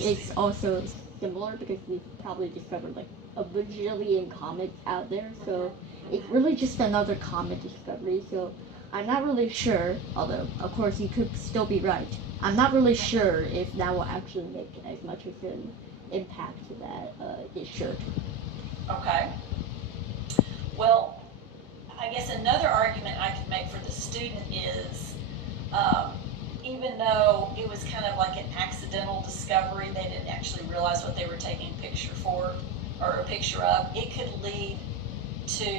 it's also similar because we've probably discovered like a bajillion comments out there, so it's really just another comment discovery. So I'm not really sure, although of course you could still be right. I'm not really sure if that will actually make as much of an impact that it should. Okay. Well, I guess another argument I could make for the student is, even though it was kind of like an accidental discovery, they didn't actually realize what they were taking a picture for or a picture of, it could lead to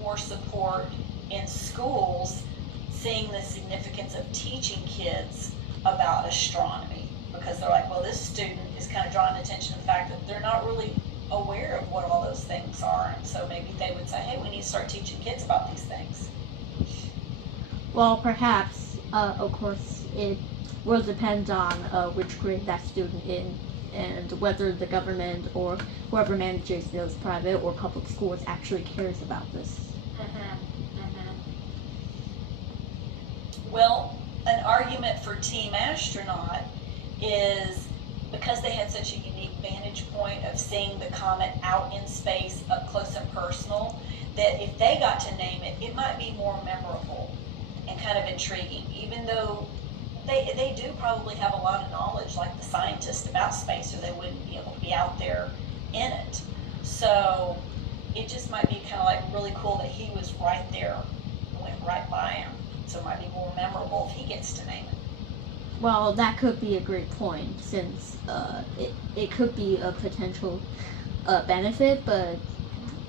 more support in schools seeing the significance of teaching kids about astronomy, because they're like, well, this student is kind of drawing attention to the fact that they're not really aware of what all those things are, and so maybe they would say, hey, we need to start teaching kids about these things. Well, perhaps, of course, it will depend on which grade that student in, and whether the government or whoever manages those private or public schools actually cares about this. Well, an argument for Team Astronaut is because they had such a unique vantage point of seeing the comet out in space, up close and personal, that if they got to name it, it might be more memorable and kind of intriguing, even though they do probably have a lot of knowledge, like the scientists, about space, or they wouldn't be able to be out there in it. So it just might be kind of like really cool that he was right there, went right by him. So it might be more memorable if he gets to name it. Well, that could be a great point, since it could be a potential benefit, but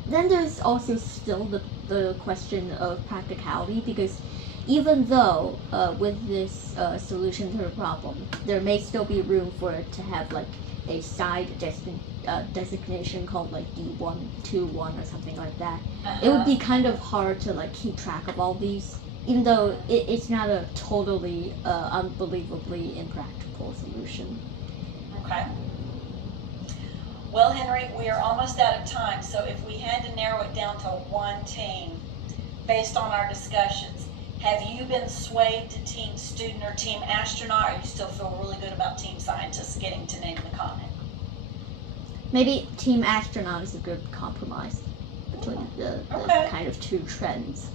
then there's also still the question of practicality, because even though with this solution to the problem, there may still be room for it to have like a side designation called like D121 or something like that. It would be kind of hard to like keep track of all these, even though it's not a totally unbelievably impractical solution. Okay. Well, Henry, we are almost out of time, so if we had to narrow it down to one team based on our discussions, have you been swayed to Team Student or Team Astronaut, or you still feel really good about Team Scientists getting to name the comet? Maybe Team Astronaut is a good compromise between the kind of two trends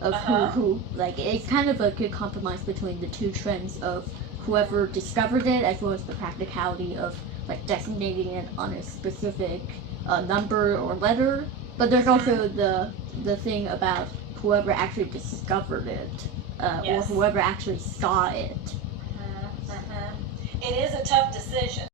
of who like, it's kind of a good compromise between the two trends of whoever discovered it, as well as the practicality of like designating it on a specific number or letter. But there's also the thing about whoever actually discovered it, or whoever actually saw it. It is a tough decision.